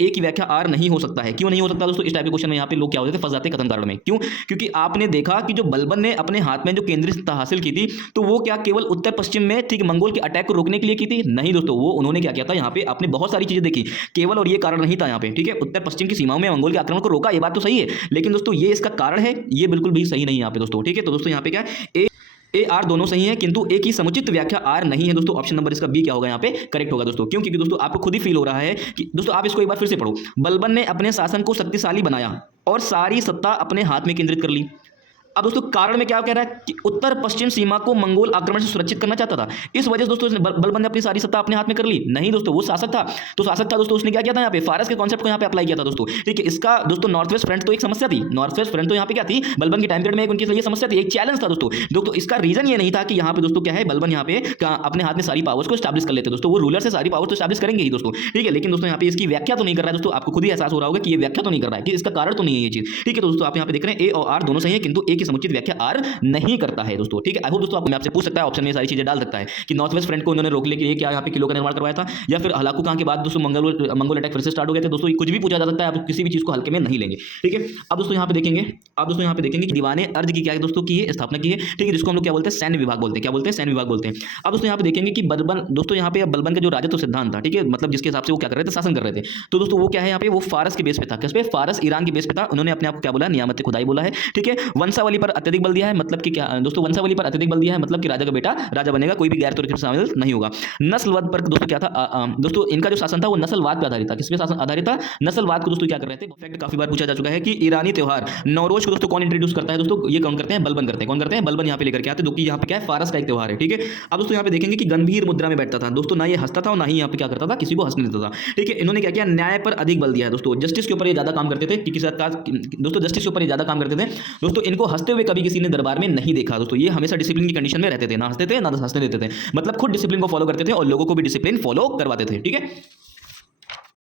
ए की व्याख्या आर नहीं हो सकता है। क्यों नहीं हो सकता दोस्तों? इस टाइप के क्वेश्चन में यहाँ पे लोग क्या होते थे, फंस जाते कथन कारण में। क्यों? क्योंकि आपने देखा कि जो बलबन ने अपने हाथ में जो केंद्रीय सत्ता हासिल की थी, तो वो क्या केवल उत्तर पश्चिम में ठीक मंगोल के अटैक को रोकने के लिए की थी? नहीं दोस्तों, वो उन्होंने क्या किया था, यहाँ पे आपने बहुत सारी चीजें देखी, केवल और ये कारण नहीं था यहाँ पे, ठीक है। उत्तर पश्चिम की सीमाओं में मंगोल के आक्रमण को रोका, ये बात तो सही है, लेकिन दोस्तों ये इसका कारण है, ये बिल्कुल भी सही नहीं है यहाँ पे दोस्तों, ठीक है। तो दोस्तों यहाँ पे क्या है, ए आर दोनों सही है, किंतु ए की समुचित व्याख्या आर नहीं है दोस्तों। ऑप्शन नंबर इसका बी क्या होगा यहाँ पे, करेक्ट होगा दोस्तों। क्यों? क्योंकि दोस्तों आपको खुद ही फील हो रहा है कि दोस्तों, आप इसको एक बार फिर से पढ़ो। बलबन ने अपने शासन को शक्तिशाली बनाया और सारी सत्ता अपने हाथ में केंद्रित कर ली। अब दोस्तों कारण में क्या कह रहा है कि उत्तर पश्चिम सीमा को मंगोल आक्रमण से सुरक्षित करना चाहता था, इस वजह से दोस्तों बलबन ने अपनी सारी सत्ता अपने हाथ में कर ली। नहीं दोस्तों, वो शासक था, तो शासक था दोस्तों, उसने क्या किया था यहाँ पे, फारस के कॉन्सेप्ट को यहाँ पे अप्लाई किया था दोस्तों, ठीक है। इसका दोस्तों नॉर्थ वेस्ट फ्रंट तो एक समस्या थी, नॉर्थ वेस्ट फ्रंट तो यहाँ पे क्या थी, बलबन के टाइम पीरियड में एक उनके लिए समस्या थी, एक चैलेंज था दोस्तों। दोस्तों इसका रीजन ये नहीं था कि यहाँ पे दोस्तों क्या है, बलबन यहाँ पे अपने हाथ में सारी पावर्स को स्टैब्लिश कर लेते दोस्तों, वो रूलर से सारी पावर्स तो स्टैब्लिश करेंगे ही दोस्तों, ठीक है। लेकिन दोस्तों यहाँ पे इसकी व्याख्या तो नहीं कर रहा है दोस्तों, आपको खुद ही एहसास हो रहा होगा कि ये व्याख्या तो नहीं कर रहा है, कि इसका कारण तो नहीं है ये चीज, ठीक है। तो दोस्तों आप यहाँ पे देख रहे हैं ए और आर दोनों सही है, किंतु ए की समुचित व्याख्या आर नहीं करता है दोस्तों, ठीक है। आई होप दोस्तों आपको मैं आपसे पूछ सकता है, ऑप्शन में सारी चीजें डाल सकता है कि नॉर्थ वेस्ट फ्रंट को उन्होंने रोकने के लिए क्या यहाँ पे किलो का निर्माण करवाया था, या फिर हलाकू खां के बाद दोस्तों मंगोल अटैक फिर से स्टार्ट हो गए थे दोस्तों। कुछ भी पूछा जा सकता है, आप किसी भी चीज को हल्के में नहीं लेंगे, ठीक है। अब दोस्तों यहाँ पे देखेंगे, कि दीवाने अर्ज की क्या है दोस्तों, की है स्थापना की है, ठीक है, जिसको हम लोग क्या बोलते हैं, सैन्य विभाग बोलते हैं, क्या बोलते हैं, सैन्य विभाग बोलते हैं। अब दोस्तों यहाँ पे देखेंगे कि बलबन दोस्तों यहाँ पे बलबन का जो राजत्व सिद्धांत था, ठीक है, मतलब जिसके हिसाब से वो क्या कर रहे थे, शासन कर रहे थे, तो दोस्तों वो क्या है यहाँ पे, वो फारस के बेस पे था, किस पे, फारस ईरान के बेस पे था। उन्होंने अपने आप को क्या बोला, नियामत खुदाई बोला है, ठीक है। वंशावली पर अत्यधिक बल दिया है, मतलब कि क्या दोस्तों, वंशावली पर अत्यधिक बल दिया है, मतलब कि राजा का बेटा राजा बनेगा, कोई भी गैर तरीके से शामिल नहीं होगा। नस्लवाद पर दोस्तों क्या था, दोस्तों इनका जो शासन था वो नस्लवाद पर आधारित था, किस पे शासन आधारित था, नस्लवाद को दोस्तों क्या कर रहे थे। फैक्ट काफी बार पूछा जा चुका है कि ईरानी त्योहार नौरोज को दोस्तों कौन इंट्रोड्यूस करता है दोस्तों, ये कौन करते हैं, बलबन करते हैं। कौन करते हैं, बलबन यहाँ पे लेकर के आते हैं, जो कि यहाँ पे क्या है, फारस का एक त्योहार है, ठीक है। अब दोस्तों यहाँ पे देखेंगे कि गंभीर मुद्रा में बैठता था दोस्तों, ना ये हंसता था और ना ही यहाँ पे क्या करता था, किसी को हंसने देता था, ठीक है। इन्होंने क्या किया, न्याय पर अधिक बल दिया है दोस्तों, जस्टिस के ऊपर ये ज्यादा काम करते थे, किसी दोस्तों जस्टिस के ऊपर ये ज्यादा काम करते थे दोस्तों। इनको हंसते हुए कभी किसी ने दरबार में नहीं देखा दोस्तों, ये हमेशा डिसिप्लिन की कंडीशन में रहते थे, ना हंसते थे ना हंसने देते थे, मतलब खुद डिसिप्लिन को फॉलो करते थे और लोगों को भी डिसिप्लिन फॉलो करवाते थे, ठीक है।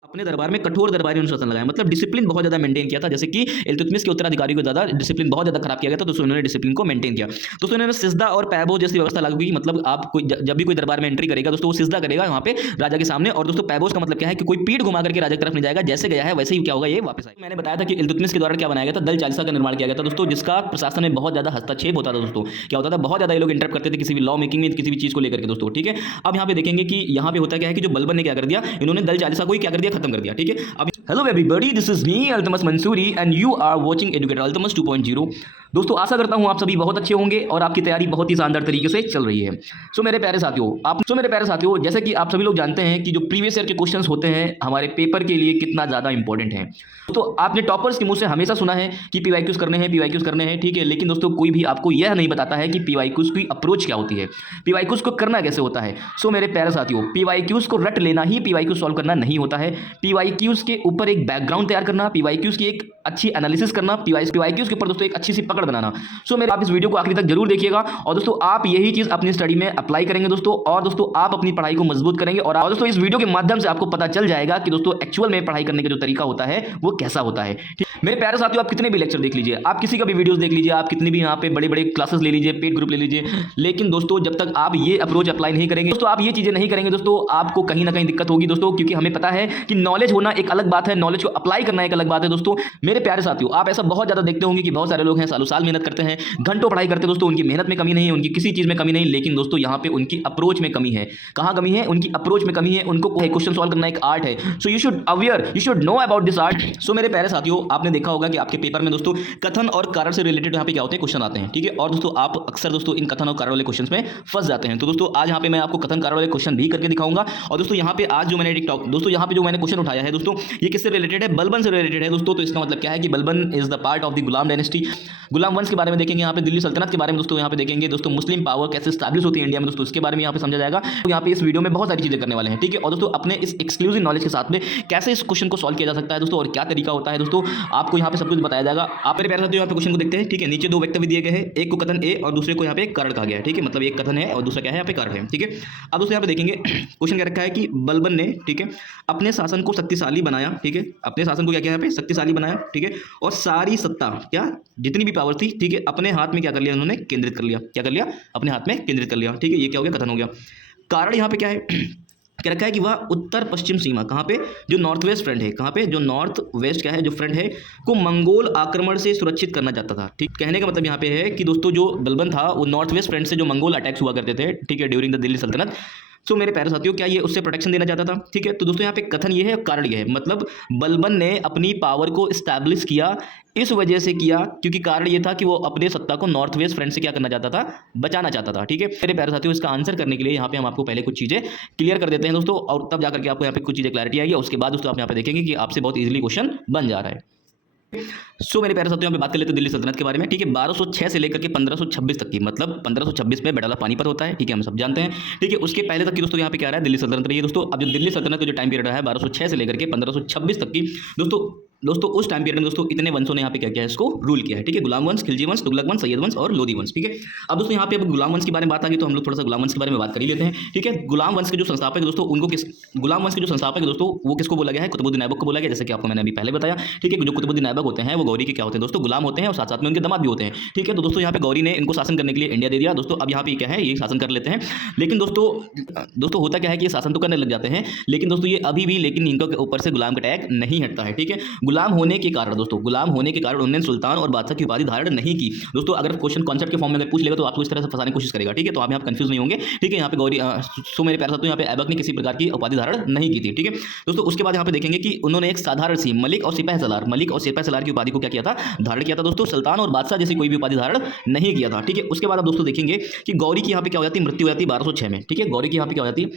अपने दरबार में कठोर दरबारी अनुशासन लगाया, मतलब डिसिप्लिन बहुत ज्यादा मेंटेन किया था, जैसे कि इल्तुतमिश के उत्तराधिकारी को ज्यादा डिसिप्लिन बहुत ज्यादा खराब किया गया था, तो उन्होंने डिसिप्लिन को मेंटेन किया। दोस्तों इन्होंने सिजदा और पैबो जैसी व्यवस्था लागू की, मतलब आप कोई जब भी कोई दरबार में एंट्री करेगा दोस्तों, वो सिजदा करेगा वहां पे राजा के सामने, और दोस्तों पैबोस का मतलब क्या है कि कोई पीठ घुमा करके राजा की तरफ नहीं जाएगा, जैसे गया है वैसे ही क्या होगा, ये वापस आएगा। मैंने बताया था कि इल्तुतमिश के द्वारा क्या बनाया गया था, दल चालीसा का निर्माण किया गया था दोस्तों, जिसका प्रशासन में बहुत ज्यादा हस्तक्षेप होता था दोस्तों, क्या होता था, बहुत ज्यादा ये लोग इंटरप्ट करते थे किसी भी लॉ मेकिंग में, किसी भी चीज को लेकर के दोस्तों, ठीक है। अब यहाँ पे देखेंगे कि यहाँ पे होता क्या है कि जो बलबन ने क्या कर दिया, इन्होंने दल चालीसा को ही क्या कर दिया, खत्म कर दिया, ठीक है। Hello everybody, this is me Altamash Mansuri and you are watching educator Altamash 2.0। दोस्तों आशा करता हूं आप सभी बहुत अच्छे होंगे और आपकी तैयारी बहुत ही शानदार तरीके से चल रही है। सो मेरे प्यारे साथियों, जैसे कि आप सभी लोग जानते हैं कि जो प्रीवियस ईयर के क्वेश्चंस होते हैं हमारे पेपर के लिए कितना ज़्यादा इंपॉर्टेंट है। तो आपने टॉपर्स के मुंह से हमेशा सुना है कि पीवाईक्यूज करने हैं, ठीक है, लेकिन दोस्तों कोई भी आपको यह नहीं बताता है कि पीवाईक्यूज की अप्रोच क्या होती है, पीवाईक्यूज को करना कैसे होता है। सो मेरे प्यारे साथियों, पीवाईक्यूज को रट लेना ही पीवाईक्यूज सॉल्व करना नहीं होता है। पीवाईक्यूज के ऊपर एक बैकग्राउंड तैयार करना, पीवाईक्यूज की एक अच्छी एनालिसिस करना, पीवाईक्यूज के ऊपर दोस्तों एक अच्छी सी पकड़ बनाना। सो मेरे आप इस वीडियो को आखिरी तक जरूर देखिएगा और दोस्तों आप यही चीज अपनी स्टडी में अप्लाई करेंगे दोस्तों, और दोस्तों आप अपनी पढ़ाई को मजबूत करेंगे, और दोस्तों इस वीडियो के माध्यम से आपको पता चल जाएगा कि दोस्तों एक्चुअल में पढ़ाई करने का जो तरीका होता है वो कैसा होता है। मेरे प्यारे साथियों, आप कितने भी लेक्चर देख लीजिए, आप किसी का भी वीडियोस देख लीजिए, आप कितनी भी यहाँ पे बड़े बड़े क्लासेस ले लीजिए, पेड ग्रुप ले लीजिए, लेकिन दोस्तों जब तक आप ये अप्रोच अप्लाई नहीं करेंगे दोस्तों, आप ये चीजें नहीं करेंगे दोस्तों, आपको कहीं ना कहीं दिक्कत होगी दोस्तों, क्योंकि हमें पता है कि नॉलेज होना एक अलग बात है, नॉलेज को अप्लाई करना एक अलग बात है दोस्तों। मेरे प्यारे साथियों, आप ऐसा बहुत ज्यादा देखते होंगे कि बहुत सारे लोग हैं सालों साल मेहनत करते हैं, घंटों पढ़ाई करते हैं दोस्तों, उनकी मेहनत में कमी नहीं है, उनकी किसी चीज में कमी नहीं, लेकिन दोस्तों यहाँ पे उनकी अप्रोच में कमी है। कहाँ कमी है? उनकी अप्रोच में कमी है। उनको क्वेश्चन सॉल्व करना एक आर्ट है, so you should aware, you should know about this art. So मेरे प्यारे साथियों, आपने देखा होगा कि आपके पेपर में दोस्तों कथन और कारण से रिलेटेड यहाँ पे क्या होते हैं, क्वेश्चन आते हैं, ठीक है, और दोस्तों आप अक्सर दोस्तों इन कथन और कारण वाले क्वेश्चन में फंस जाते हैं। तो दोस्तों आज यहाँ पे मैं आपको कथन कारण वाले क्वेश्चन भी करके दिखाऊंगा, और दोस्तों यहाँ पे आज जो मैंने दोस्तों यहाँ पे जो मैंने क्वेश्चन उठाया है दोस्तों, ये किससे रिलेटेड है? बलबन से रिलेटेड है दोस्तों। तो इसका मतलब क्या है कि Balban is the part of the Ghulam dynasty, गुलाम वंश के बारे में देखेंगे, यहाँ पे दिल्ली सल्तनत के बारे में दोस्तों यहाँ पे देखेंगे, दोस्तों मुस्लिम पावर कैसे स्टैब्लिश होती है इंडिया में दोस्तों, इसके बारे में यहाँ पे समझा जाएगा। तो यहाँ पे इस वीडियो में बहुत सारी चीजें करने वाले हैं, ठीक है, और दोस्तों अपने इस एक्सक्लूसिव नॉलेज के साथ में कैसे इस क्वेश्चन को सॉल्व किया जा सकता है दोस्तों, और क्या तरीका होता है दोस्तों, आपको यहाँ पे सब कुछ बताया जाएगा। आप मेरे प्यारे साथियों यहाँ पे क्वेश्चन को देखते हैं, ठीक है, नीचे दो वक्तव्य दिए गए हैं, एक को कथन ए और दूसरे को यहाँ पे कारण कहा गया है, ठीक है, मतलब एक कथन है और दूसरा क्या है यहाँ पे कारण है, ठीक है। अब दोस्तों यहाँ पे देखेंगे क्वेश्चन क्या रखा है कि बलबन ने, ठीक है, अपने शासन को शक्तिशाली बनाया, ठीक है, अपने शासन को क्या किया यहाँ पे शक्तिशाली बनाया, ठीक है, और सारी सत्ता क्या जितनी भी पावर थी, ठीक है, अपने हाथ में क्या कर लिया उन्होंने, केंद्रित कर लिया। क्या कर लिया? अपने हाथ में केंद्रित कर लिया, ठीक है, ये क्या हो गया? कथन हो गया। कारण यहाँ पे क्या है? क्या रखा है कि वह उत्तर पश्चिम सीमा, कहाँ पे, जो नॉर्थ वेस्ट फ्रंट है, कहाँ पे, जो नॉर्थ वेस्ट क्या है, जो फ्रंट है, को मंगोल आक्रमण से सुरक्षित करना चाहता था। ठीक, कहने का मतलब यहाँ पे है कि दोस्तों जो बलबन था वो नॉर्थ वेस्ट फ्रंट से जो मंगोल अटैक्स हुआ करते थे, ठीक है, ड्यूरिंग द दिल्ली सल्तनत। सो मेरे प्यारे साथियों, क्या ये उससे प्रोटेक्शन देना चाहता था? ठीक है, तो दोस्तों यहाँ पे कथन ये है, कारण ये है, मतलब बलबन ने अपनी पावर को स्टैब्लिश किया, इस वजह से किया क्योंकि कारण ये था कि वो अपने सत्ता को नॉर्थ वेस्ट फ्रंट से क्या करना चाहता था, बचाना चाहता था। ठीक है मेरे प्यारे साथियों, इसका आंसर करने के लिए यहाँ पे हम आपको पहले कुछ चीजें क्लियर कर देते हैं दोस्तों, और तब जाकर के आपको यहाँ पे कुछ चीजें क्लैरिटी आएगी। उसके बाद दोस्तों आप यहाँ पे देखेंगे कि आपसे बहुत इजीली क्वेश्चन बन जा रहा है। मेरे प्यारे साथियों, यहाँ पे बात कर लेते हैं दिल्ली सल्तनत के बारे में। ठीक है, 1206 से लेकर के 1526 तक की, मतलब 1526 में बैटल ऑफ पानीपत होता है। ठीक है, हम सब जानते हैं। ठीक है, उसके पहले तक की दोस्तों यहाँ पे क्या रहा है, दिल्ली सल्तनत रही है दोस्तों। अब जो दिल्ली सल्तनत का जो टाइम पीरियड है 1206 से लेकर के 1526 तक की दोस्तों उस टाइम पीरियड में दोस्तों इतने वंशों ने यहाँ पे क्या किया है, इसको रूल किया है। ठीक है, गुलाम वंश, खिलजी वंश, तुगलक वंश, सैयद वंश और लोधी वंश। ठीक है, अब दोस्तों यहाँ पे अब गुलाम वंश के बारे में बात आ गई तो हम लोग थोड़ा सा गुलाम वंश के बारे में बात कर ही लेते हैं। ठीक है, गुलाम वंश के जो संस्थापक है दोस्तों, उनको गुलाम वंश के जो संस्थापक है दोस्तों, वो किसको बोला गया है, कुतुबुद्दीन ऐबक को बोला गया, जैसे कि आपको मैंने अभी पहले बताया। ठीक है, जो कुतुबुद्दीन ऐबक होते हैं वो गौरी के क्या होते हैं दोस्तों, गुलाम होते हैं, और साथ साथ में उनके दामाद भी होते हैं। ठीक है, तो दोस्तों यहाँ पे गौरी ने इनको शासन करने के लिए इंडिया दे दिया दोस्तों। अब यहाँ पे क्या है, ये शासन कर लेते हैं, लेकिन दोस्तों होता क्या है कि ये शासन तो करने लग जाते हैं, लेकिन दोस्तों ये अभी भी लेकिन इनके ऊपर से गुलाम का टैग नहीं हटता है। ठीक है, गुलाम होने के कारण दोस्तों, गुलाम होने के कारण उन्होंने सुल्तान और बादशाह की उपाधि धारण नहीं की दोस्तों। अगर क्वेश्चन कॉन्सेप्ट के फॉर्म में अगर पूछ लेगा तो आपको इस तरह से फंसाने की कोशिश करेगा। ठीक है, तो आप यहाँ कंफ्यूज नहीं होंगे। ठीक है, यहाँ पे गौरी मेरे प्यारे साथियों, यहाँ पे ऐबक ने किसी प्रकार की उपाधि धारण नहीं की थी। ठीक है दोस्तों, उसके बाद यहाँ पे देखेंगे कि उन्होंने एक साधारण सी मलिक और सिपाही सलार की उपाधि को क्या किया था, धारण किया था दोस्तों। सुल्तान और बादशाह जैसी कोई भी उपाधि धारण नहीं किया था। ठीक है, उसके बाद आप दोस्तों देखेंगे कि गौरी की यहाँ पे क्या हो जाती है, मृत्यु हो जाती है 1206 में। ठीक है, गौरी की यहाँ पे क्या हो जाती है,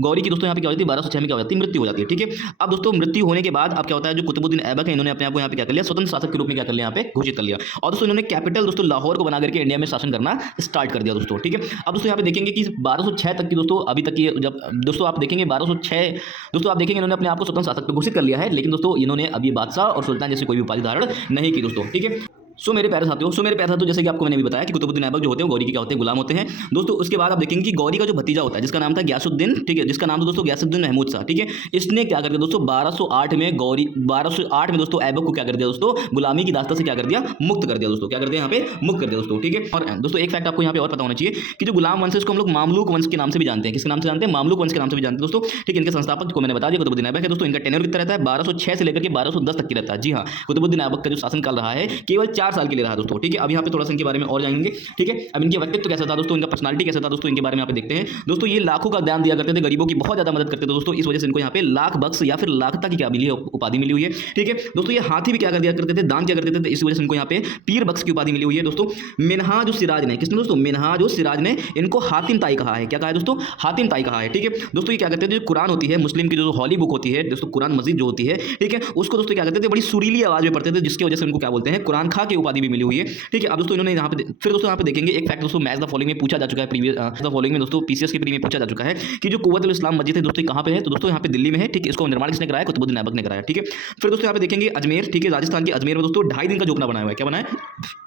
गौरी की दोस्तों यहाँ पे क्या हो जाती है 1206 में क्या हो जाती है, मृत्यु हो जाती है। ठीक है, अब दोस्तों मृत्यु होने के बाद अब क्या होता है, जो कुतुबुद्दीन ऐबक है इन्होंने अपने आप को यहाँ पे क्या कर लिया, स्वतंत्र शासक के रूप में क्या कर लिया, यहाँ पे घोषित कर लिया। और दोस्तों इन्होंने कैपिटल दोस्तों लाहौर को बना करके इंडिया में शासन करना स्टार्ट कर दिया दोस्तों। ठीक है, अब दोस्तों यहाँ पे देखेंगे कि 1206 तक की दोस्तों अभी तक की, जब दोस्तों आप देखेंगे 1206 दोस्तों आप देखेंगे इन्होंने अपने आप को स्वतंत्र शासक पे घोषित कर लिया है, लेकिन दोस्तों इन्होंने अभी बादशाह और सुल्तान जैसी कोई भी उपाधि धारण नहीं की दोस्तों। ठीक है, मेरे प्यारे साथियों, जैसे कि आपको मैंने भी बताया कि कुतुबुद्दीन ऐबक जो होते हैं गौरी के क्या होते हैं, गुलाम होते हैं दोस्तों। उसके बाद आप देखेंगे कि गौरी का जो भतीजा होता है जिसका नाम था गयासुद्दीन, ठीक है, जिसका नाम था दोस्तों गयासुद्दीन महमूद शाह। ठीक है, इसने क्या कर दिया दोस्तों 1208 में दोस्तों ऐबक को क्या कर दिया दोस्तों, गुलामी की दास्ता से क्या कर दिया, मुक्त कर दिया दोस्तों। क्या कर दिया, यहाँ पे मुक्त कर दिया दोस्तों। ठीक है, और दोस्तों एक फैक्ट आपको यहाँ पे और पता होना चाहिए कि जो गुलाम वंश है इसको हम लोग मामलूक वंश के नाम से भी जानते हैं। किसके नाम से जानते हैं, मामलूक वंश के नाम से भी जानते हैं दोस्तों। ठीक है, इनके संस्थापक को मैंने बता दिया कुतुबुद्दीन ऐबक है दोस्तों। इनका टेन्योर कितना रहता है, 1206 से लेकर के 1210 तक की रहता है। जी हाँ, कुतुबुद्दीन ऐबक का जो शासन काल रहा है केवल 4 साल के लिए रहा दोस्तों। ठीक है, अब यहाँ पे थोड़ा सा इनके बारे में और जाएंगे। ठीक है, अब इनके व्यक्तित्व कैसा था दोस्तों, इनका पर्सनालिटी कैसा था दोस्तों, इनके बारे में यहाँ पे देखते हैं दोस्तों। ये लाखों का दान दिया करते थे, गरीबों की बहुत ज्यादा मदद करते थे दोस्तों। इस वजह से इनको यहाँ पे लाख बख्श या फिर लाखता की क्या मिली है, उपाधि मिली हुई है। ठीक है दोस्तों, ये हाथी भी क्या कर दिया करते थे, दान क्या करते थे, इस वजह से इनको यहाँ पे पीर बख्श की उपाधि मिली हुई है दोस्तों। मिनहाज सिराज ने, किसने दोस्तों, मिनहाज सिराज ने इनको हातिम ताई कहा है। क्या कहा है दोस्तों, हातिम ताई कहा है। ठीक है दोस्तों, ये क्या करते थे, जो कुरान होती है मुस्लिम की जो हॉली बुक होती है दोस्तों, कुरान मस्जिद जो होती है, ठीक है, उसको दोस्तों क्या करते थे, बड़ी सुरीली आवाज में पढ़ते थे, जिसकी वजह से उनको क्या बोलते हैं, कुरान खा की उपाधि भी मिली हुई है। ठीक है, अब दोस्तों इन्होंने यहाँ पे फिर दोस्तों यहाँ पे देखेंगे एक फैक्ट दोस्तों, मैच द फॉलोइंग में पूछा जा चुका है, प्रीवियस द फॉलोइंग में दोस्तों पीसीएस के प्री में पूछा जा चुका है कि जो कुव्वतुल इस्लाम मस्जिद है दोस्तों कहाँ पे है, तो दोस्तों यहाँ पे दिल्ली में है। ठीक है, इसको निर्माण किसने कराया, कुतुबुद्दीन ऐबक ने कराया। ठीक है, फिर दोस्तों यहाँ पे देखेंगे अजमेर, ठीक है, राजस्थान के अजमेर में दोस्तों 2.5 दिन का झोपड़ा बनाया हुआ है। क्या बनाया है,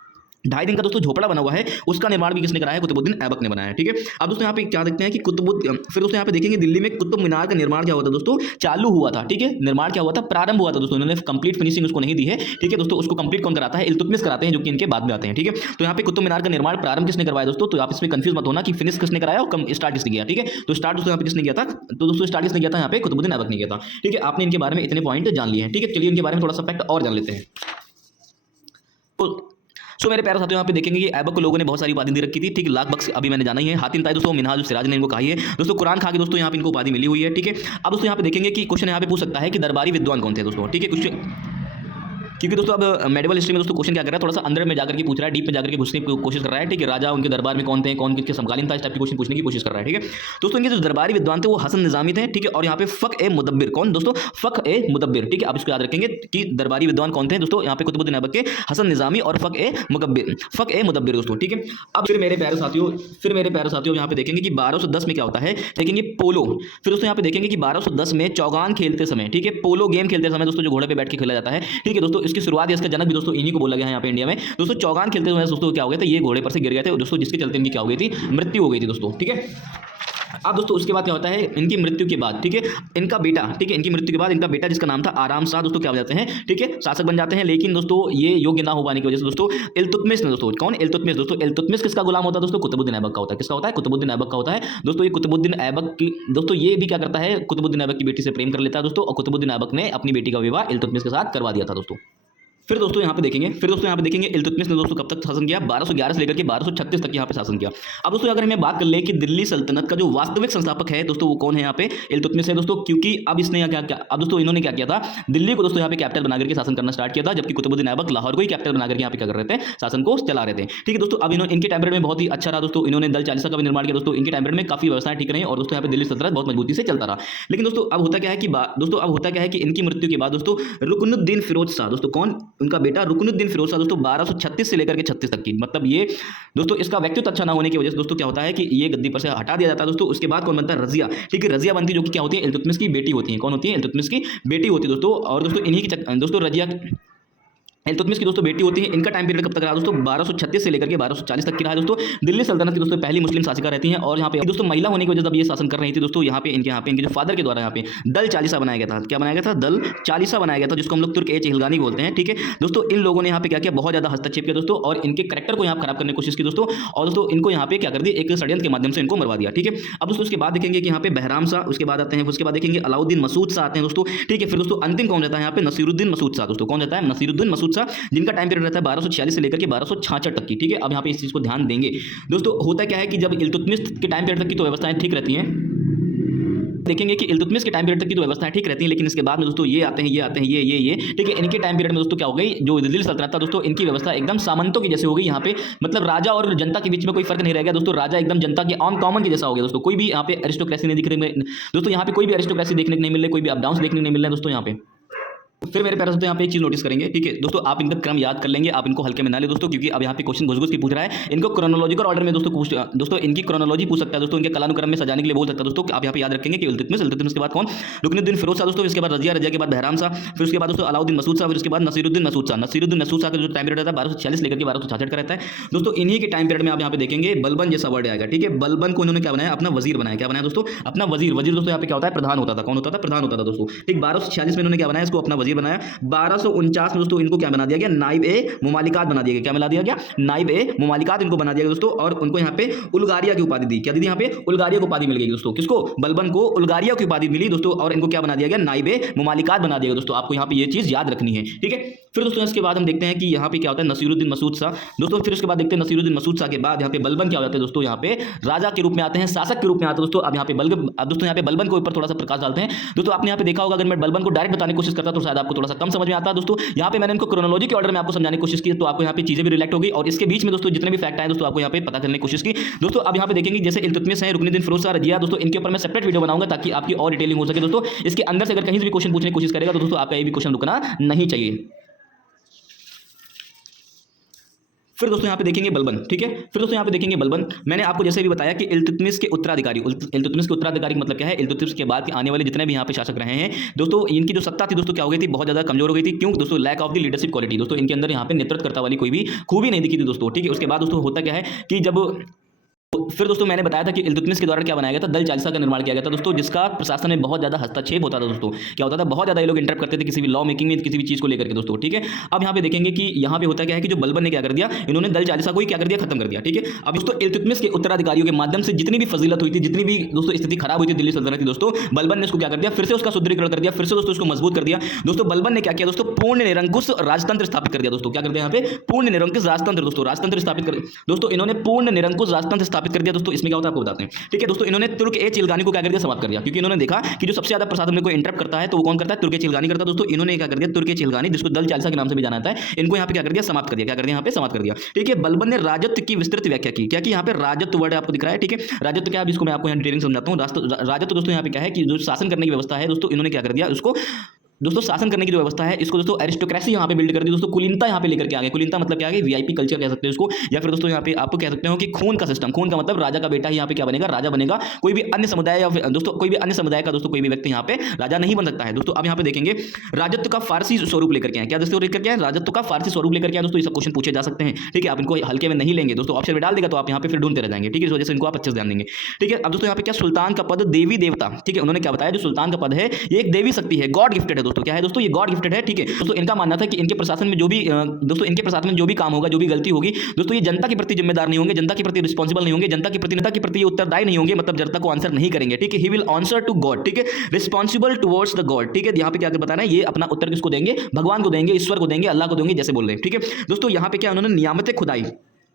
2.5 दिन का दोस्तों झोपड़ा बना हुआ है, उसका निर्माण भी किसने कराया है, कुतुबुद्दीन ऐबक ने बनाया है। ठीक है, अब दोस्तों यहाँ पे क्या देखते हैं कि फिर दोस्तों यहाँ पे देखेंगे दिल्ली में कुतुब मीनार का निर्माण क्या हुआ था दोस्तों, चालू हुआ था। ठीक है, निर्माण क्या हुआ था, प्रारंभ हुआ था दोस्तों, इन्होंने कंप्लीट फिनिशिंग उसको नहीं दी है। ठीक है दोस्तों, उसको कंप्लीट कौन कराता है, इल्तुतमिश कराते हैं, जो कि इनके बाद में आते हैं। ठीक है, तो यहाँ पे कुतुब मीनार का निर्माण प्रारंभ किसने करवाया दोस्तों, तो आप इसमें कंफ्यूज मत होना कि फिनिश किसने कराया और स्टार्ट किसने किया। ठीक है, तो स्टार्ट दोस्तों यहाँ पे किसने किया था, तो दोस्तों स्टार्ट किसने किया था, यहाँ पे कुतुबुद्दीन ऐबक ने किया था। ठीक है, आपने इनके बारे में इतने पॉइंट जान लिए हैं। ठीक है, चलिए इनके बारे में थोड़ा सा फैक्ट और जान लेते हैं। मेरे प्यारे साथियों, यहाँ पे देखेंगे कि ऐबक को लोगों ने बहुत सारी उपाधि दे रखी थी। ठीक, लाख बख्श अभी मैंने जाना ही है, हातिम ताई दोस्तों, मिनहाज सिराज ने इनको कही है दोस्तों, कुरान खा के दोस्तों यहाँ पे इनको उपाधि मिली हुई है। ठीक है, अब दोस्तों यहाँ पे देखेंगे कि क्वेश्चन यहाँ पे पूछ सकता है कि दरबारी विद्वान कौन थे दोस्तों। ठीक है, कुछ क्योंकि दोस्तों अब मेडिवल हिस्ट्री में दोस्तों क्वेश्चन क्या कर रहा है, थोड़ा सा अंदर में जाकर के पूछ रहा है, डीप में जाकर के पूछने की कोशिश कर रहा है। ठीक है, राजा उनके दरबार में कौन थे, कौन किसके समकालीन था, इस टाइप की क्वेश्चन पूछने की कोशिश कर रहा है। ठीक है दोस्तों, इनके जो दरबारी विद्वान थे वो हसन निजामी थे। ठीक है, और यहाँ पे फक ए मुदब्बिर, कौन दोस्तों, फक ए मुदब्बिर। ठीक है, आप इसको याद रखेंगे कि दरबारी विद्वान कौन थे दोस्तों, यहाँ पे कुतुबुद्दीन ऐबक के हसन निजामी और फक ए मुदब्बिर दोस्तों। ठीक है, अब फिर मेरे प्यारे साथियों यहाँ पे देखेंगे कि 1210 में क्या होता है, देखेंगे पोलो। फिर दोस्तों यहाँ पे देखेंगे कि 1210 में चौगान खेलते समय, ठीक है, पोलो गेम खेलते समय दोस्तों, जो घोड़े पे बैठ के खेला जाता है। ठीक है दोस्तों, इसकी शुरुआत इसका जनक भी दोस्तों इन्हीं को बोला गया है यहाँ पे इंडिया में दोस्तों। चौगान खेलते समय दोस्तों क्या हो गया था, ये घोड़े पर से गिर गए थे दोस्तों, जिसके चलते इनकी क्या हो गई थी, मृत्यु हो गई थी दोस्तों। ठीक है, अब दोस्तों उसके बाद क्या होता है, इनकी मृत्यु के बाद, ठीक है, इनका बेटा, ठीक है, इनकी मृत्यु के बाद इनका बेटा जिसका नाम था आराम शाह दोस्तों क्या हो जाते हैं, ठीक है, शासक बन जाते हैं। लेकिन दोस्तों ये योग्य ना हो पाने की वजह से दोस्तों इल्तुतमिश ने, दोस्तों कौन, इल्तुतमिश, दोस्तों इल्तुतमिश किसका गुलाम होता है दोस्तों, कुतुबुद्दीन ऐबक का होता है। किसका होता है, कुतुबुद्दीन ऐबक का होता है दोस्तों। ये कुतुबुद्दीन ऐबक की दोस्तों ये भी क्या करता है, कुतुबुद्दीन ऐबक की बेटी से प्रेम कर लेता है दोस्तों, और कुतुबुद्दीन ऐबक ने अपनी बेटी का विवाह इल्तुतमिश के साथ करवा दिया था दोस्तों। फिर दोस्तों यहाँ पे देखेंगे इल्तुतमिश ने दोस्तों कब तक शासन किया, 1211 से लेकर के 1236 तक यहाँ पे शासन किया। अब दोस्तों अगर हमें बात कर ले कि दिल्ली सल्तनत का जो वास्तविक संस्थापक है दोस्तों वो कौन है, यहाँ पे इल्तुतमिश है दोस्तों, क्योंकि अब इसने यहाँ क्या अब दोस्तों इन्होंने क्या किया था, दिल्ली को दोस्तों यहाँ पे कैपिटल बना करके शासन करना स्टार्ट किया था, जबकि कुतुबुद्दीन ऐबक लाहौर को ही कैपिटल बना करके यहाँ पे क्या कर रहे थे, शासन को चला रहे थे। ठीक है दोस्तों, अब इनके टाइम पीरियड में बहुत ही अच्छा रहा दोस्तों, इन्होंने दल चालीसा का भी निर्माण किया दोस्तों, इनके टाइम पीरियड में काफी व्यवस्थाएं ठीक रही और दोस्तों यहाँ पे दिल्ली सल्तनत बहुत मजबूती से चलता रहा। लेकिन दोस्तों अब होता क्या है कि इनकी मृत्यु के बाद दोस्तों रुकनुद्दीन फिरोज शाह, दोस्तों कौन, उनका बेटा रुकनुद्दीन फिरोज शाह दोस्तों 1236 से लेकर के 36 तक की, मतलब ये दोस्तों इसका व्यक्तित्व अच्छा ना होने की वजह से दोस्तों क्या होता है कि ये गद्दी पर से हटा दिया जाता है दोस्तों। उसके बाद कौन बनता है, रजिया, ठीक है, रजिया बनती है, जो कि क्या होती है, इल्तुतमिश की बेटी होती है। कौन होती है, इल्तुतमिश की बेटी होती है दोस्तों। और दोस्तों इन्हीं की दोस्तों रजिया इल्तुतमिश की दोस्तों बेटी होती है। इनका टाइम पीरियड कब तक रहा दोस्तों, 1236 से लेकर के 1240 तक की रहा है दोस्तों। दिल्ली सल्तनत की दोस्तों पहली मुस्लिम शासिका रहती हैं, और यहाँ पे दोस्तों महिला होने की वजह से जब ये शासन कर रही थी दोस्तों, यहाँ पे इनके जो फादर के द्वारा यहाँ पे दल चालीसा बनाया गया था। क्या बनाया गया था, दल चालीसा बनाया गया था, जिसको हम लोग तुर्क ए चिलगानी बोलते हैं। ठीक है दोस्तों, इन लोगों ने यहाँ पे क्या किया, बहुत ज्यादा हस्तक्षेप किया दोस्तों, और इनके करेक्टर को यहाँ खराब करने की कोशिश की दोस्तों, और दोस्तों इनको यहाँ पे क्या कर दिया, एक षड्यंत्र के माध्यम से इनको मरवा दिया। ठीक है, अब दोस्तों उसके बाद देखेंगे कि यहाँ पे बहराम शाह, उसके बाद आते हैं, उसके बाद देखेंगे अलाउद्दीन मसूद शाह आते हैं दोस्तों। ठीक है, फिर दोस्तों अंतिम कौन रहता है यहाँ पे, नसीरुद्दीन मसूद शाह दोस्तों। कौन रहता है, नसीरुद्दीन मसूद शाह, जिनका टाइम रहता है 1246 से लेकर के 1266 तक की। ठीक है, अब यहाँ पे इस चीज को ध्यान देंगे दोस्तों। होता क्या है कि जब इल्तुतमिश के टाइम पीरियड तक की तो व्यवस्थाएं ठीक रहती हैं, देखेंगे कि इल्तुतमिश के टाइम पीरियड तक की तो व्यवस्थाएं ठीक रहती हैं, लेकिन इसके बाद में दोस्तों ये आते हैं ये ठीक है, इनके टाइम पीरियड में दोस्तों क्या हो गई, जो दिल्ली सल्तनत था दोस्तों, इनकी व्यवस्था एकदम सामंतों की जैसे हो गई। यहाँ पे मतलब राजा और जनता के बीच में कोई फर्क नहीं रह गया दोस्तों, राजा एकदम जनता के आम कॉमन के जैसा हो गया दोस्तों। कोई भी यहाँ पे एरिस्टोक्रेसी नहीं दिख रही दोस्तों, यहाँ पे कोई भी एरिस्टोक्रेसी देखने को नहीं मिल रही, कोई भी अप डाउन देखने को नहीं मिल रहे दोस्तों यहाँ पे। फिर मेरे पैरों से यहाँ पे एक चीज नोटिस करेंगे, ठीक है दोस्तों, आप इनका क्रम याद कर लेंगे, आप इनको हल्के में ना ले दोस्तों, क्योंकि अब यहाँ पे क्वेश्चन घुस की पूछ रहा है। इनको क्रोनोलॉजिकल ऑर्डर में दोस्तों इनकी क्रोनोलॉजी पूछ सकता है दोस्तों, इनके कालानुक्रम में सजाने के लिए बोल सकता है दोस्तों। आप यहाँ पे याद रखेंगे कि इल्तुतमिश के बाद कौन, रुकनुद्दीन फिरोज शाह दोस्तों, इसके बाद रजिया के बाद बहराम शाह, फिर उसके बाद दोस्तों अलाउद्दीन मसूद शाह, फिर उसके बाद नसीरुद्दीन मसूद शाह का जो टाइम पीरियड रहता है 1246 लेकर के 1266 का रहता है दोस्तों। इन्हीं के टाइम पीरियड में आप यहाँ पे देखेंगे बलबन जैसा वर्ड आएगा। ठीक है, बलबन को इन्होंने क्या बनाया, अपना वजीर बनाया। क्या बनाया दोस्तों, अपना वजीर दोस्तों यहाँ पे क्या होता है, प्रधान होता था। कौन होता था, प्रधान होता था दोस्तों। ठीक, 1246 में इन्होंने क्या बनाया, इसको अपना वजीर बनाया। 1249 में दोस्तों इनको क्या बना दिया गया, नाइब ए मुमालिकात बना दिया गया। क्या बना दिया गया, नाइब ए मुमालिकात इनको बना दिया गया दोस्तों, और उनको यहाँ पे उलगारिया की उपाधि दी। क्या दी यहाँ पे, उलगारिया की उपाधि मिल गई दोस्तों। किसको, बलबन को उलगारिया की उपाधि मिली दोस्तों, और इनको क्या बना दिया गया, नाइब ए मुमालिकात बना दिया गया दोस्तों। आपको यहाँ पे ये चीज याद रखनी है। ठीक है, फिर दोस्तों इसके बाद हम देखते हैं कि यहाँ पे क्या होता है, नसीरुद्दीन मसूद शाह दोस्तों। फिर उसके बाद देखते हैं नसीरुद्दीन मसूद शाह के बाद यहाँ पे बलबन क्या हो जाते हैं दोस्तों, यहाँ पे राजा के रूप में आते हैं, शासक के रूप में आते हैं दोस्तों। अब यहाँ पे दोस्तों यहाँ पे बलबन के ऊपर थोड़ा सा प्रकाश डालते हैं दोस्तों। आपने यहाँ पे देखा होगा, अगर मैं बलबन को डायरेक्ट बताने की कोशिश करता तो शायद आपको थोड़ा सा कम समझ में आता है दोस्तों। यहाँ पे मैंने इनको क्रोनोलॉजी के ऑर्डर में आपको समझाने की कोशिश की, तो आपको यहाँ पे चीजें भी रिलेक्ट होगी, और इसके बीच में दोस्तों जितने भी फैक्ट आए दोस्तों आपको यहाँ पे पता करने की कोशिश की दोस्तों। अब यहाँ पे देखेंगे जैसे इल्तुतमिश है, रुकनुद्दीन फिरोज शाह, रजिया दोस्तों, इनके ऊपर मैं सेपरेट वीडियो बनाऊंगा ताकि आपकी और डिटेलिंग हो सके दोस्तों। इसके अंदर से अगर कहीं से भी क्वेश्चन पूछने की कोशिश करेगा तो दोस्तों आपका ये भी क्वेश्चन रुकना नहीं चाहिए। फिर दोस्तों यहाँ पे देखेंगे बलबन। ठीक है, फिर दोस्तों यहाँ पे देखेंगे बलबन। मैंने आपको जैसे भी बताया कि इल्तुतमिश के उत्तराधिकारी का मतलब क्या है, इल्तुतमिश के बाद के आने वाले जितने भी यहाँ पे शासक रहे हैं दोस्तों, इनकी जो सत्ता थी दोस्तों क्या हो गई थी, बहुत ज्यादा कमजोर हो गई थी। क्यों दोस्तों, lack of the leadership quality दोस्तों, इनके अंदर यहाँ पे नेतृत्व करता वाली कोई भी खूबी नहीं दिखी थी दोस्तों। ठीक है, उसके बाद दोस्तों होता क्या है कि जब फिर दोस्तों मैंने बताया था कि इल्तुतमिश के द्वारा क्या बनाया गया था, दल चालीसा का निर्माण किया गया था दोस्तों, जिसका प्रशासन में बहुत ज्यादा हस्तक्षेप होता था दोस्तों। क्या होता था, बहुत ज्यादा ये लोग इंटरप्ट करते थे किसी भी लॉ मेकिंग में, किसी भी चीज को लेकर के दोस्तों। ठीक है, अब यहाँ पे देखेंगे कि यहाँ पे होता क्या है कि जो बलबन ने क्या कर दिया, इन्होंने दल चालीसा को ही क्या कर दिया, खत्म कर दिया। ठीक है, अब दोस्तों इल्तुतमिश के उत्तराधिकारियों के माध्यम से जितनी भी फजीलत हुई थी, जितनी भी दोस्तों स्थिति खराब हुई थी दिल्ली सल्तनत की दोस्तों, बलबन ने इसको क्या कर दिया, फिर से उसका सुदृढ़ीकरण कर दिया, फिर से दोस्तों उसको मजबूत कर दिया दोस्तों। बलबन ने क्या किया दोस्तों, पूर्ण निरंकुश राजतंत्र स्थापित कर दिया दोस्तों। क्या कर दिया यहाँ पे, पूर्ण निरंकुश राजतंत्र दोस्तों, राजतंत्र स्थापित कर दोस्तों, इन्होंने पूर्ण निरंकुश राजतंत्र स्थापित कर दिया दोस्तों। इसमें क्या होता है आपको बताते हैं। ठीक है दोस्तों, इन्होंने तुर्क ए चिलगानी को क्या कर दिया, समाप्त कर दिया, क्योंकि इन्होंने देखा कि जो सबसे ज्यादा प्रशासन में कोई इंटरप्ट करता है तो वो कौन करता है, तुर्क ए चिलगानी करता है दोस्तों। इन्होंने क्या कर दिया, तुर्क ए चिलगानी, जिसको दल चालीसा के नाम से भी जाना जाता है, इनको यहाँ पे क्या कर दिया, समाप्त कर दिया। क्या कर दिया, यहाँ पे समाप्त कर दिया। ठीक है, बलबन ने राजत्व की विस्तृत व्याख्या की। क्या कि यहाँ पे राजत्व वर्ड आपको दिख रहा है। ठीक है, राजत्व क्या है, इसको मैं आपको यहाँ डिटेलिंग समझाता हूँ। राजत्व दोस्तों यहाँ पे क्या है कि जो शासन करने की व्यवस्था है दोस्तों, इन्होंने क्या कर दिया, उसको दोस्तों शासन करने की जो व्यवस्था है इसको दोस्तों एरिस्टोक्रेसी यहाँ पे बिल्ड कर दी दोस्तों, कुलीनता यहाँ पे लेकर के आ गए। कुलीनता मतलब क्या है, वीआईपी कल्चर कह सकते हो इसको, या फिर दोस्तों यहाँ पे आपको कह सकते हो कि खून का सिस्टम। खून का मतलब राजा का बेटा ही यहाँ पे क्या बनेगा, राजा बनेगा। कोई भी अन्य समुदाय या दोस्तों कोई भी अन्य समुदाय का दोस्तों कोई भी व्यक्ति यहाँ पे राजा नहीं बन सकता है दोस्तों। अब यहाँ पे देखेंगे राजत्व का फारसी स्वरूप लेकर के आए। क्या दोस्तों लेकर के आए, राजत्व का फारसी स्वरूप लेकर के आए दोस्तों। ये सब क्वेश्चन पूछे जा सकते हैं, ठीक है। आप इनको हल्के में नहीं लेंगे दोस्तों, ऑप्शन में डाल देगा तो आप यहाँ पे फिर ढूंढते रह जाएंगे, ठीक है। इस वजह से इनको आप अच्छे से ध्यान देंगे, ठीक है। अब दोस्तों यहाँ पे क्या सुल्तान का पद देवी देवता, ठीक है। उन्होंने क्या बताया, जो सुल्तान का पद है ये एक देवी शक्ति है, गॉड गिफ्टेड है दोस्तों। क्या है दोस्तों, ये गॉड गिफ्टेड है, ठीक है। दोस्तों इनका मानना था कि इनके प्रशासन में जो भी दोस्तों इनके प्रशासन में जो भी काम होगा, जो भी गलती होगी दोस्तों, ये जनता के प्रति जिम्मेदार नहीं होंगे, जनता के प्रति रिस्पॉन्सिबल नहीं होंगे, जनता के प्रति ये उत्तरदायी नहीं होंगे, मतलब जनता को आंसर नहीं करेंगे, ठीक है। He will answer to God, ठीक है, रिस्पॉन्सिबल टुवर्ड्स द गॉड, ठीक है। यहाँ पे क्या बताना है, ये अपना उत्तर किसको देंगे, भगवान को देंगे, ईश्वर को देंगे, अल्लाह को देंगे, जैसे बोल रहे हैं, ठीक है। दोस्तों यहाँ पे क्या उन्होंने नियामत खुदाई,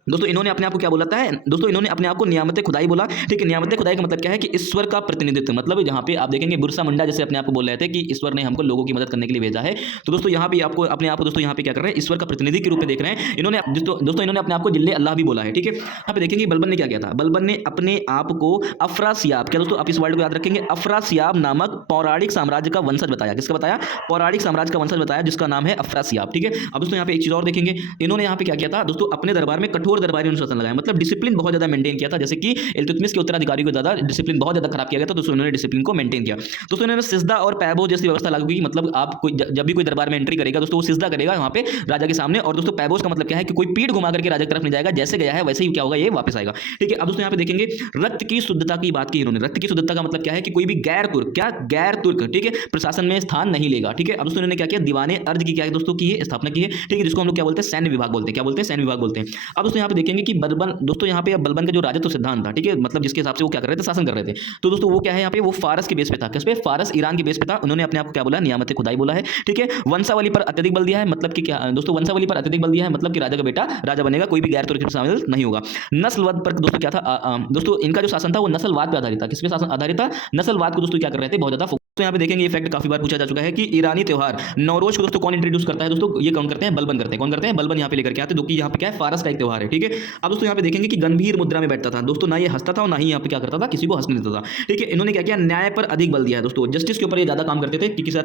दोस्तों इन्होंने अपने आप को क्या बोला है, दोस्तों इन्होंने अपने आप को नियामत खुदाई बोला, ठीक है। नियामत खुदाई का मतलब क्या है कि ईश्वर का प्रतिनिधित्व, मतलब जहां पे आप देखेंगे बिरसा मुंडा जैसे अपने आप को बोल रहे थे कि ईश्वर ने हमको लोगों की मदद करने के लिए भेजा है, तो दोस्तों यहाँ पे आपको अपने आप को दोस्तों यहाँ पे क्या कर रहे हैं, ईश्वर का प्रतिनिधि के रूप में देख रहे हैं इन्होंने। दोस्तों इन्होंने अपने आप को जिल्ले अल्लाह भी बोला है, ठीक है। यहाँ पे देखेंगे बलबन ने क्या किया था, बलबन ने अपने आप को अफरासियाब, क्या दोस्तों आप इस वर्ड को याद रखेंगे, अफरासियाब नामक पौराणिक साम्राज्य का वंशज बताया। किसका बताया, पौराणिक साम्राज्य का वंशज बताया जिसका नाम है अफरासियाब, ठीक है। अब दोस्तों यहाँ पे एक चीज और देखेंगे, इन्होंने यहाँ पे क्या किया था दोस्तों, अपने दरबार में कठोर दरबारी अनुशासन लगाया, मतलब डिसिप्लिन बहुत ज्यादा मेंटेन किया था। जैसे कि इल्तुतमिश के उत्तराधिकारी को ज्यादा डिसिप्लिन बहुत ज्यादा खराब किया गया था, तो उन्होंने डिसिप्लिन को मेंटेन किया। दोस्तों इन्होंने सिजदा और पैबो जैसी व्यवस्था लागू की, मतलब आप कोई जब भी कोई दरबार में एंट्री करेगा दोस्तों वो सिजदा करेगा वहां पे राजा के सामने। और दोस्तों पैबोस का मतलब क्या है कि कोई पीठ घुमा करके राजा की तरफ नहीं जाएगा, जैसे गया है वैसे ही क्या होगा, ये वापस आएगा, ठीक है। अब दोस्तों यहाँ पे देखेंगे रक्त की शुद्धता की बात की इन्होंने। रक्त की शुद्धता का मतलब क्या है कि कोई भी गैर तुर्क, क्या गैर तुर्क, ठीक है, प्रशासन में स्थान नहीं लेगा, ठीक है। अब दोस्तों इन्होंने क्या किया, दीवाने अर्ज की क्या है दोस्तों की स्थापना की है, ठीक है, जिसको हम लोग क्या बोलते हैं, सैन्य विभाग बोलते हैं। क्या बोलते हैं, सैन्य विभाग बोलते हैं। अब दोस्तों यहाँ पे देखेंगे कि बलबन, दोस्तों यहाँ पे बलबन का जो राजत्व सिद्धांत था, ठीक है, मतलब जिसके हिसाब से वो क्या कर रहे थे, शासन कर रहे थे, तो दोस्तों वो क्या है यहाँ पे, वो फारस के बेस पे था। किस पे, फारस ईरान के बेस पे था। उन्होंने अपने आप को क्या बोला, नियामत खुदाई बोला है, ठीक है। वंशावली पर अत्यधिक बल दिया है, मतलब कि क्या दोस्तों, वंशावली पर अत्यधिक बल दिया है, मतलब कि राजा का बेटा राजा बनेगा, कोई भी गैर तुर्क शामिल नहीं होगा। नस्लवाद पर दोस्तों क्या था, दोस्तों इनका जो शासन था वो नस्लवाद पर आधारित था। किस पे शासन आधारित था, नस्लवाद को दोस्तों क्या कर रहे थे, बहुत ज्यादा। तो यहाँ पे देखेंगे ये फैक्ट काफी बार पूछा जा चुका है कि ईरानी त्योहार नौरोज को दोस्तों कौन इंट्रोड्यूस करता है, दोस्तों ये कौन करते हैं, बलबन करते हैं। कौन करते हैं, बलबन यहाँ पे लेकर के आते हैं, जो कि यहाँ पे क्या है, फारस का एक त्योहार है, ठीक है। अब दोस्तों यहाँ पे देखेंगे कि गंभीर मुद्रा में बैठता था दोस्तों, ना ये हंसता था और ना ही यहाँ पे क्या करता था, किसी को हंसने देता था, ठीक है। इन्होंने क्या किया, न्याय पर अधिक बल दिया है दोस्तों, जस्टिस के ऊपर ये ज्यादा काम करते थे, किसी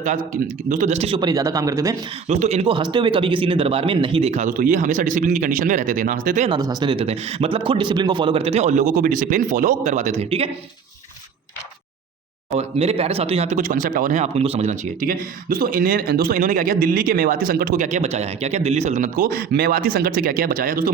दोस्तों जस्टिस के ऊपर ये ज्यादा काम करते थे दोस्तों। इनको हंसते हुए कभी किसी ने दरबार में नहीं देखा दोस्तों, ये हमेशा डिसिप्लिन की कंडीशन में रहते थे, ना हंसते थे ना हंसने देते थे, मतलब खुद डिसिप्लिन को फॉलो करते थे और लोगों को भी डिसिप्लिन फॉलो करवाते थे, ठीक है। और मेरे प्यारे साथियों यहाँ पे कुछ कॉन्सेप्ट और हैं, आपको इनको समझना चाहिए, ठीक है। दोस्तों इन्होंने क्या किया, दिल्ली के मेवाती संकट को क्या किया, बचाया है। क्या क्या, दिल्ली सल्तनत को मेवाती संकट से क्या किया, बचाया। दोस्तों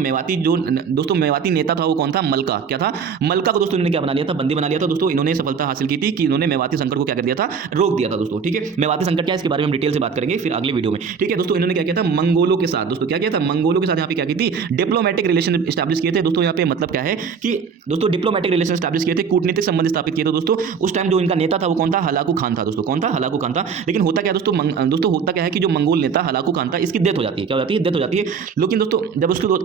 मेवाती नेता था वो कौन था, मलका। क्या था, मलका को दोस्तों इन्होंने क्या बना लिया था, बंदी बना लिया था दोस्तों। इन्होंने सफलता हासिल की थी कि इन्होंने मेवाती संकट को क्या कर दिया था, रोक दिया था दोस्तों, ठीक है। मेवाती संकट क्या है, इसके बारे में हम डिटेल से बात करेंगे फिर अगले वीडियो में, ठीक है। दोस्तों इन्होंने क्या किया था, मंगोलों के साथ दोस्तों क्या किया था, मंगोलों के साथ यहाँ पे क्या की थी, डिप्लोमेटिक रिलेशन स्टैब्लिश किए थे दोस्तों। यहाँ पे मतलब क्या है कि दोस्तों डिप्लोमेटिक रिलेशन स्टैब्लिश किए थे, कूटनीतिक संबंध स्थापित किए थे दोस्तों। उस टाइम जो इनका नेता था वो कौन था, हलाकू खान था दोस्तों। कौन था, हलाकू खान था। लेकिन होता क्या दोस्तों, दोस्तों होता क्या है कि जो मंगोल नेता हलाकू खान था, इसकी डेथ हो जाती है। क्या हो जाती है, डेथ हो जाती है। लेकिन दोस्तों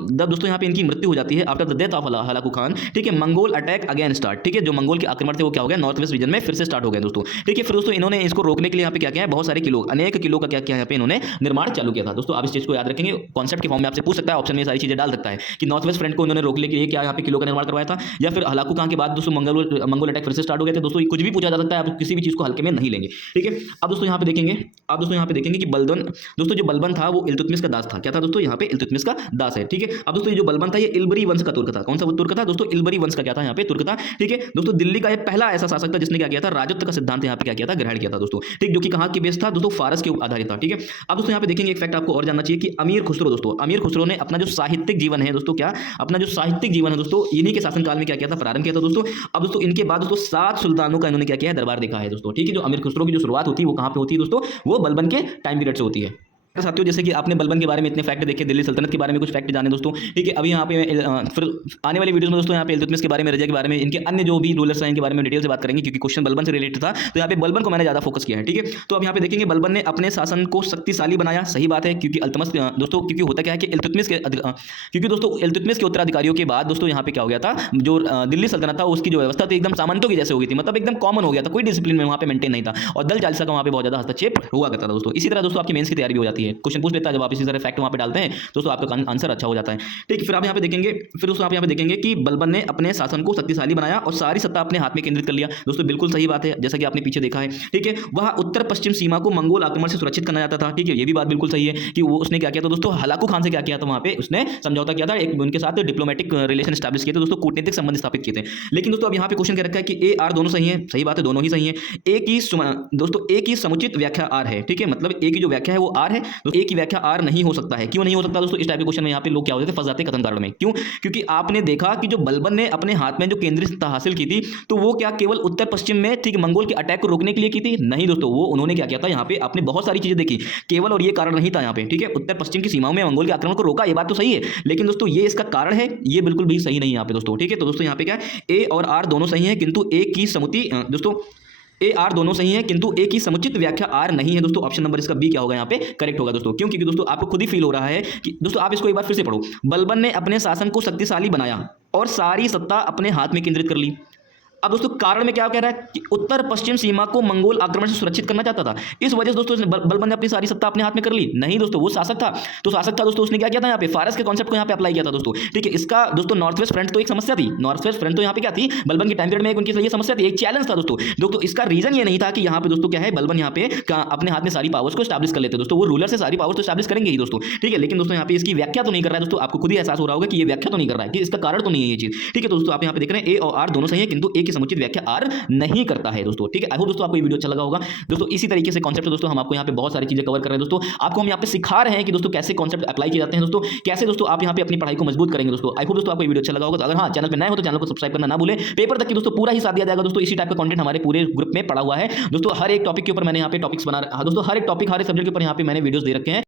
जब दोस्तों यहाँ पे इनकी मृत्यु हो जाती है after the death of Hulagu Khan, ठीक है, मंगोल अटैक अगेन स्टार्ट, ठीक है। जो मंगोल के आक्रमण थे वो क्या हो गया, नॉर्थ वेस्ट रीजन में फिर से स्टार्ट हो गए दोस्तों, ठीक है। फिर दोस्तों इन्होंने इसको रोकने के लिए यहाँ पे क्या किया है, बहुत सारे किलो, अनेक किलो का क्या किया यहाँ पे इन्होंने निर्माण चालू किया था दोस्तों। आप इस चीज को याद रखेंगे, कॉन्सेप्ट के फॉर्म में आपसे पूछ सकता है, ऑप्शन में सारी चीजें डाल सकता है कि नॉर्थ वेस्ट फ्रंट को इन्होंने रोकने के लिए क्या यहाँ पे किलो का निर्माण करवाया था, या फिर हलाकू खान के बाद दोस्तों मंगोल अटैक फिर से स्टार्ट हो गए थे दोस्तों। कुछ भी पूछा जा सकता है, आप किसी भी चीज को हल्के में नहीं लेंगे, ठीक है। अब दोस्तों यहाँ पे देखेंगे कि बलबन, दोस्तों जो बलबन था वो इल्तुतमिश का दास था। क्या था दोस्तों, यहाँ पे इल्तुतमिश का दास है, ठीक है। अब दोस्तों ये जो बलबन था ये इल्बरी वंश का तुर्क था। कौन सा वो तुर्क था दोस्तों, इल्बरी वंश का क्या था, यहाँ पे तुर्क था, ठीक है। दोस्तों दिल्ली का ये पहला ऐसा शासक था जिसने क्या किया था, राजत्व का सिद्धांत यहाँ पे क्या किया था, ग्रहण किया था दोस्तों, ठीक, जो कि कहाँ की बेस था दोस्तों, फारस के आधारित था, ठीक है। अब दोस्तों यहाँ पे देखेंगे एक फैक्ट आपको और जानना चाहिए कि अमीर खुसरो दोस्तों, अमीर खुसरो ने अपना जो साहित्यिक जीवन है दोस्तों, क्या अपना जो साहित्यिक जीवन है दोस्तों, इन्हीं के शासनकाल में क्या किया था, प्रारंभ किया था दोस्तों। अब दोस्तों इनके बाद दोस्तों 7 सुल्तानों का इन्होंने क्या किया है, दरबार देखा है दोस्तों, ठीक है। जो अमीर खुसरो की जो शुरुआत होती है वो कहाँ पे होती है दोस्तों, वो बलबन के टाइम पीरियड से होती है। साथियों जैसे कि आपने बलबन के बारे में इतने फैक्ट देखे, दिल्ली सल्तनत के बारे में कुछ फैक्ट जाने दोस्तों, ठीक है। अभी यहाँ पे फिर आने वाली वीडियोस में दोस्तों यहाँ पे इल्तुतमिश के बारे में, रजा के बारे में, इनके अन्य जो भी रूलर्स हैं इनके बारे में डिटेल से बात करेंगे, क्योंकि क्वेश्चन बलबन से रिलेटेड था, तो यहाँ पे बलबन को मैंने ज्यादा फोकस किया है, ठीक है। तो अब यहाँ पे देखेंगे बलबन ने अपने शासन को शक्तिशाली बनाया, सही बात है, क्योंकि अल्तमश दोस्तों, क्योंकि होता क्या है कि क्योंकि दोस्तों इल्तुतमिश के उत्तराधिकारियों के बाद दोस्तों यहाँ पे क्या हो गया था, जो दिल्ली सल्तनत था उसकी जो व्यवस्था थी एकदम सामंतों की जैसे हो गई थी, मतलब एकदम कॉमन हो गया था, कोई डिसिप्लिन में वहाँ पे मेंटेन नहीं था, और दल चालिसा का वहाँ पे बहुत ज्यादा हस्तक्षेप हुआ करता था दोस्तों। इसी तरह दोस्तों आपकी मेंस की तैयारी भी हो जाती है। चाहिए, क्वेश्चन पूछ लेता है, जब आप इसी तरह फैक्ट वहाँ पे डालते हैं दोस्तों आपका आंसर अच्छा हो जाता है। ठीक, फिर आप यहाँ पे देखेंगे, फिर दोस्तों आप यहाँ पे देखेंगे कि बलबन ने अपने शासन को शक्तिशाली बनाया और सारी सत्ता अपने हाथ में केंद्रित कर लिया। दोस्तों बिल्कुल सही बात है, जैसा कि आपने पीछे देखा है। ठीक है, वह उत्तर पश्चिम सीमा को मंगोल आक्रमण से सुरक्षित करना चाहता था। ठीक है, ये भी बात बिल्कुल सही है कि वो उसने क्या किया था दोस्तों, हलाकू खान से क्या किया था, वहां पे उसने समझौता किया था, एक उनके साथ डिप्लोमेटिक रिलेशन स्टैब्लिश किए थे दोस्तों, कूटनीतिक संबंध स्थापित किए थे। लेकिन दोस्तों अब यहाँ पे क्वेश्चन क्या रखा है कि ए आर दोनों सही है, सही बात है, दोनों ही सही है। ए की दोस्तों ए की समुचित व्याख्या आर है। ठीक है, मतलब ए की जो व्याख्या है वो आर है, तो ए की व्याख्या आर नहीं हो सकता है। क्यों नहीं हो सकता दोस्तों, इस टाइप के क्वेश्चन में यहाँ पे लोग क्या होते थे, फंस जाते कथन कारण में। क्यों? क्योंकि आपने देखा कि जो बलबन ने अपने हाथ में जो केंद्रीय सत्ता हासिल की थी, तो वो क्या केवल उत्तर पश्चिम में ठीक मंगोल के अटैक को रोकने के लिए की थी? नहीं दोस्तों, वो उन्होंने क्या किया था, यहाँ पे आपने बहुत सारी चीजें देखी, केवल और ये कारण नहीं था यहाँ पे। ठीक है, उत्तर पश्चिम की सीमाओं में मंगोल के आक्रमण को रोका, ये बात तो सही है, लेकिन दोस्तों ये इसका कारण है, ये बिल्कुल भी सही नहीं है यहाँ पे दोस्तों। ठीक है, तो दोस्तों यहाँ पे क्या है, ए और आर दोनों सही है, किंतु ए की समुति दोस्तों ए आर दोनों सही है, किंतु ए की समुचित व्याख्या आर नहीं है दोस्तों। ऑप्शन नंबर इसका बी क्या होगा यहाँ पे, करेक्ट होगा दोस्तों। क्यों? क्योंकि दोस्तों आपको खुद ही फील हो रहा है कि दोस्तों आप इसको एक बार फिर से पढ़ो, बलबन ने अपने शासन को शक्तिशाली बनाया और सारी सत्ता अपने हाथ में केंद्रित कर ली। अब दोस्तों कारण में क्या कह रहा है कि उत्तर पश्चिम सीमा को मंगोल आक्रमण से सुरक्षित करना चाहता था, इस वजह से दोस्तों बलबन ने अपनी सारी सत्ता अपने हाथ में कर ली। नहीं दोस्तों, वो शासक था, तो शासक था दोस्तों, उसने क्या किया था यहाँ पे, फारस के कॉन्सेप्ट को यहाँ पे अप्लाई किया था दोस्तों। ठीक है, इसका दोस्तों नॉर्थ वेस्ट फ्रंट तो एक समस्या थी, नॉर्थ वेस्ट फ्रंट तो यहाँ पे क्या थी, बलबन के टाइम पीरियड में एक उनकी लिए समस्या थी, एक चैलेंज था दोस्तों। इसका रीजन ये नहीं था कि यहाँ पे दोस्तों क्या है, बलबन यहाँ पे अपने हाथ में सारी पावर्स को स्टैब्लिश कर लेते दोस्तों, वो रूलर से सारी पावर्स तो स्टैब्लिश करेंगे ही दोस्तों। ठीक है, लेकिन दोस्तों यहाँ पे इसकी व्याख्या तो नहीं कर रहा है दोस्तों, आपको खुद ही एहसास हो रहा होगा कि ये व्याख्या तो नहीं कर रहा है, कि इसका कारण तो नहीं है ये चीज। ठीक है, तो दोस्तों आप यहाँ पे देख रहे हैं ए और आर दोनों सही है, किंतु ए की समुचित व्याख्या आर नहीं करता है दोस्तों। ठीक है, आई होप दोस्तों आपको ये वीडियो अच्छा लगा होगा दोस्तों। इसी तरीके से कॉन्सेप्ट दोस्तों हम आपको यहाँ पे बहुत सारी चीजें कवर कर रहे हैं दोस्तों, आपको हम यहाँ पे सिखा रहे हैं कि दोस्तों कैसे कॉन्सेप्ट अप्लाई किए जाते हैं दोस्तों, कैसे दोस्तों आप यहाँ पे अपनी पढ़ाई को मजबूत करेंगे दोस्तों। आई होप दोस्तों आपको ये वीडियो अच्छा लगा होगा। अगर हाँ चैनल पे नए हो तो चैनल को सब्सक्राइब करना ना भूलें। पेपर तक की दोस्तों पूरा ही साथ दिया जाएगा दोस्तों, इसी टाइप का कंटेंट हमारे पूरे ग्रुप में पड़ा हुआ है दोस्तों। हर एक टॉपिक के ऊपर मैंने यहाँ पे टॉपिक्स बना दोस्तों, हर एक टॉपिक हर एक सब्जेक्ट के ऊपर यहाँ पे मैंने वीडियोस दे रखे हैं